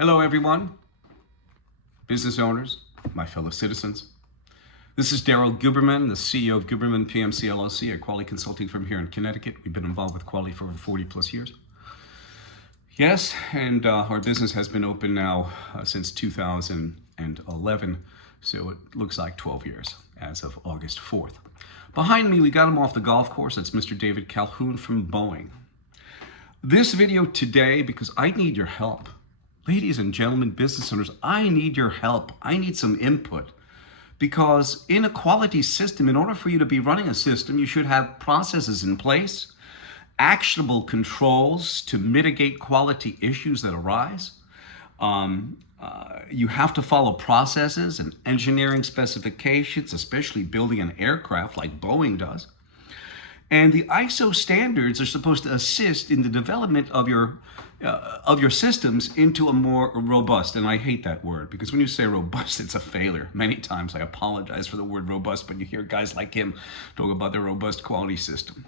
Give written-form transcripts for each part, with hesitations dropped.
Hello, everyone, business owners, my fellow citizens. This is Daryl Guberman, the CEO of Guberman PMC LLC, a quality consulting firm here in Connecticut. We've been involved with quality for over 40 plus years. Yes, and our business has been open now since 2011, so it looks like 12 years as of August 4th. Behind me, we got him off the golf course. That's Mr. David Calhoun from Boeing. This video today, because I need your help. Ladies and gentlemen, business owners, I need your help. I need some input. Because in a quality system, in order for you to be running a system, you should have processes in place, actionable controls to mitigate quality issues that arise. You have to follow processes and engineering specifications, especially building an aircraft like Boeing does. And the ISO standards are supposed to assist in the development of your systems into a more robust, and I hate that word because when you say robust, it's a failure. Many times I apologize for the word robust, but you hear guys like him talk about their robust quality system.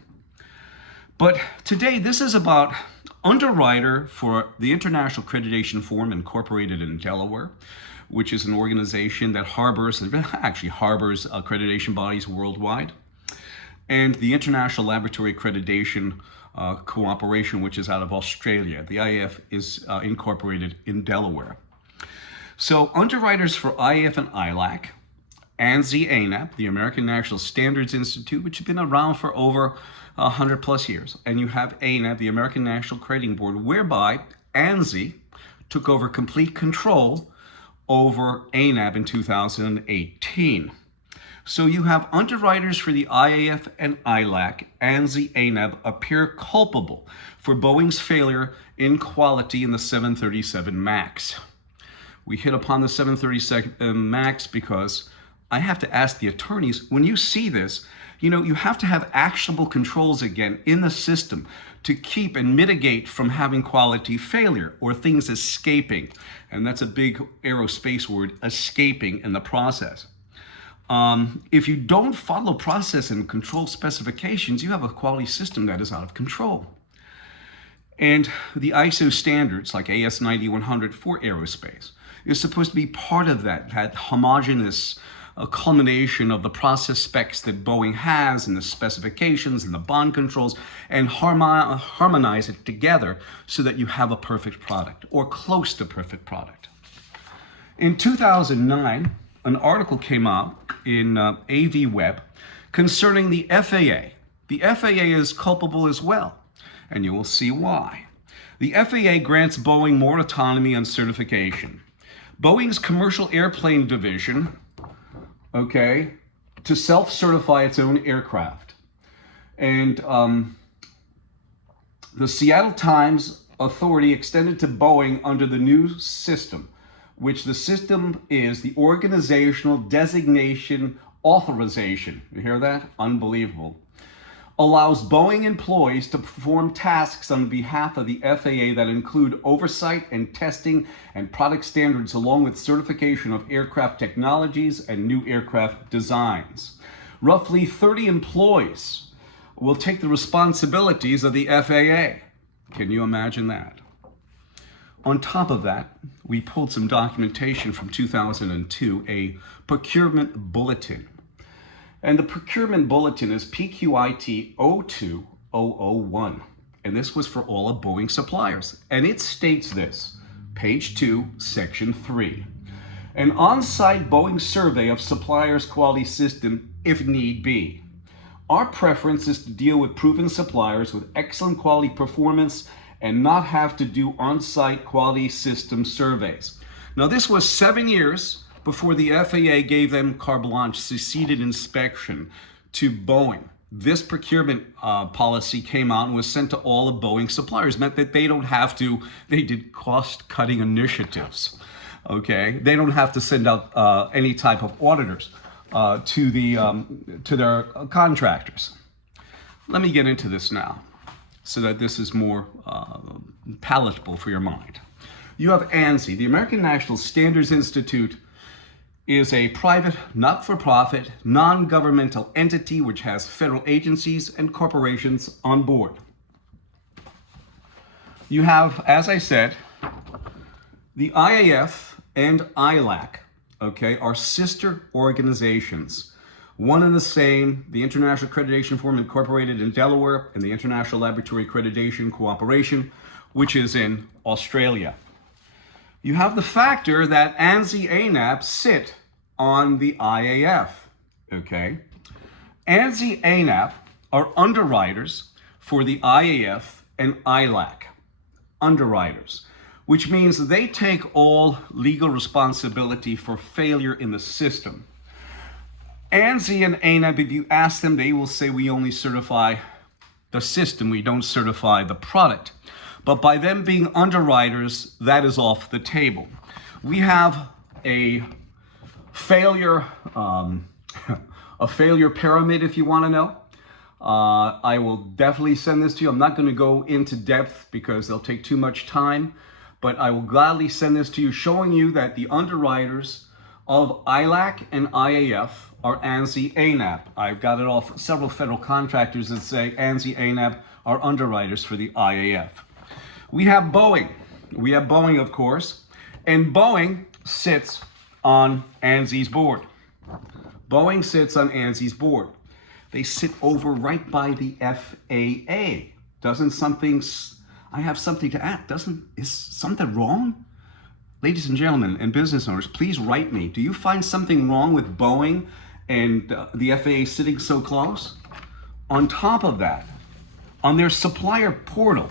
But today, this is about Underwriter for the International Accreditation Forum Incorporated in Delaware, which is an organization that harbors accreditation bodies worldwide, and the International Laboratory Accreditation Cooperation, which is out of Australia. The IAF is incorporated in Delaware. So Underwriters for IAF and ILAC, ANSI-ANAB, the American National Standards Institute, which has been around for over 100 plus years. And you have ANAB, the American National Crediting Board, whereby ANSI took over complete control over ANAB in 2018. So you have underwriters for the IAF and ILAC, ANSI-ANAB, appear culpable for Boeing's failure in quality in the 737 MAX. We hit upon the 737 MAX because I have to ask the attorneys, when you see this, you have to have actionable controls again in the system to keep and mitigate from having quality failure or things escaping. And that's a big aerospace word, escaping in the process. If you don't follow process and control specifications, you have a quality system that is out of control. And the ISO standards, like AS9100 for aerospace, is supposed to be part of that homogeneous culmination of the process specs that Boeing has and the specifications and the bond controls, and harmonize it together so that you have a perfect product or close to perfect product. In 2009, an article came out in AV Web concerning the FAA. The FAA is culpable as well, and you will see why. The FAA grants Boeing more autonomy on certification. Boeing's commercial airplane division, to self-certify its own aircraft. And the Seattle Times authority extended to Boeing under the new system, which the system is the Organizational Designation Authorization. You hear that? Unbelievable. Allows Boeing employees to perform tasks on behalf of the FAA that include oversight and testing and product standards, along with certification of aircraft technologies and new aircraft designs. Roughly 30 employees will take the responsibilities of the FAA. Can you imagine that? On top of that, we pulled some documentation from 2002, a procurement bulletin. And the procurement bulletin is PQIT 02001. And this was for all of Boeing suppliers. And it states this, page 2, section 3. An on-site Boeing survey of suppliers' quality system if need be. Our preference is to deal with proven suppliers with excellent quality performance and not have to do on-site quality system surveys. Now, this was 7 years before the FAA gave them carte blanche, succeeded inspection to Boeing. This procurement policy came out and was sent to all of Boeing suppliers, meant that they don't have to, they did cost-cutting initiatives, okay? They don't have to send out any type of auditors to their contractors. Let me get into this now, so that this is more palatable for your mind. You have ANSI, the American National Standards Institute, is a private, not-for-profit, non-governmental entity which has federal agencies and corporations on board. You have, as I said, The IAF and ILAC, okay, are sister organizations. One and the same, the International Accreditation Forum Incorporated in Delaware and the International Laboratory Accreditation Cooperation, which is in Australia. You have the factor that ANSI-ANAB sit on the IAF, okay? ANSI-ANAB are underwriters for the IAF and ILAC, underwriters, which means they take all legal responsibility for failure in the system. ANSI and ANAB, if you ask them, they will say we only certify the system, we don't certify the product. But by them being underwriters, that is off the table. We have a failure pyramid, if you want to know. I will definitely send this to you. I'm not going to go into depth because they'll take too much time, but I will gladly send this to you, showing you that the underwriters of ILAC and IAF are ANSI-ANAB. I've got it off several federal contractors that say ANSI-ANAB are underwriters for the IAF. We have Boeing. We have Boeing, of course, and Boeing sits on ANSI's board. Boeing sits on ANSI's board. They sit over right by the FAA. I have something to add. Is something wrong? Ladies and gentlemen and business owners, please write me. Do you find something wrong with Boeing and the FAA sitting so close? On top of that, on their supplier portal,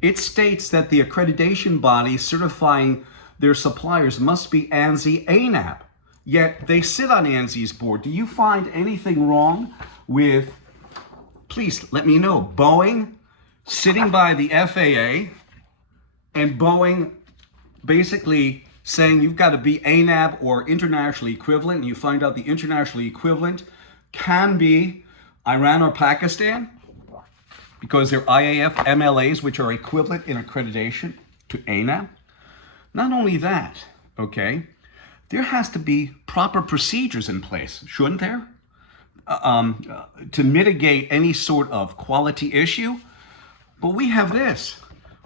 it states that the accreditation body certifying their suppliers must be ANSI-ANAB, yet they sit on ANSI's board. Do you find anything wrong with, please let me know, Boeing sitting by the FAA and Boeing basically saying you've got to be ANAB or internationally equivalent, and you find out the internationally equivalent can be Iran or Pakistan, because they're IAF MLAs, which are equivalent in accreditation to ANAB. Not only that, okay, there has to be proper procedures in place, shouldn't there? To mitigate any sort of quality issue. But we have this.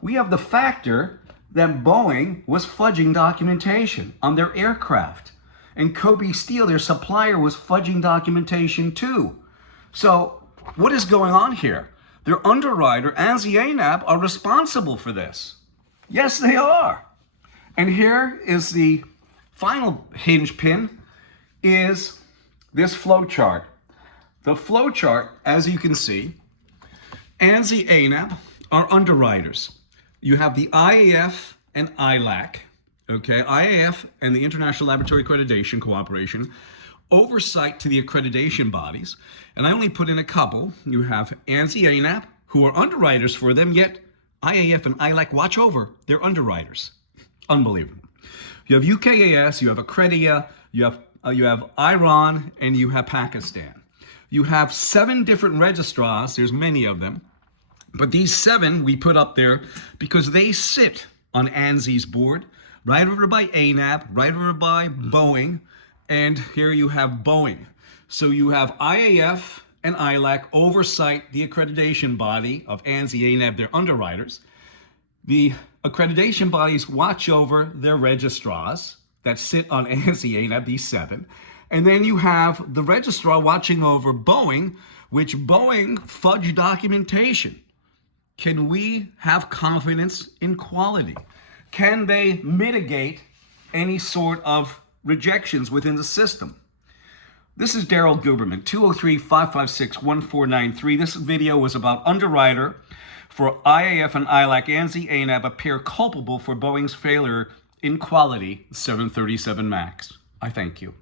We have the factor that Boeing was fudging documentation on their aircraft. And Kobe Steel, their supplier, was fudging documentation too. So what is going on here? Their underwriter, ANSI-ANAB, are responsible for this. Yes, they are. And here is the final hinge pin, is this flow chart. The flow chart, as you can see, ANSI-ANAB are underwriters. You have the IAF and ILAC, okay? IAF and the International Laboratory Accreditation Cooperation, oversight to the accreditation bodies, and I only put in a couple. You have ANSI-ANAB, who are underwriters for them, yet IAF and ILAC watch over their underwriters. Unbelievable. You have UKAS, you have Accredia, you have Iran, and you have Pakistan. You have 7 different registrars, there's many of them, but these 7 we put up there because they sit on ANSI's board, right over by ANAB, right over by Boeing, and here you have Boeing. So you have IAF and ILAC oversight the accreditation body of ANSI-ANAB, their underwriters. The accreditation bodies watch over their registrars that sit on ANSI-ANAB, these 7. And then you have the registrar watching over Boeing, which Boeing fudge documentation. Can we have confidence in quality? Can they mitigate any sort of rejections within the system? This is Daryl Guberman, 203-556-1493. This video was about underwriter for IAF and ILAC. ANSI-ANAB appear culpable for Boeing's failure in quality 737 MAX. I thank you.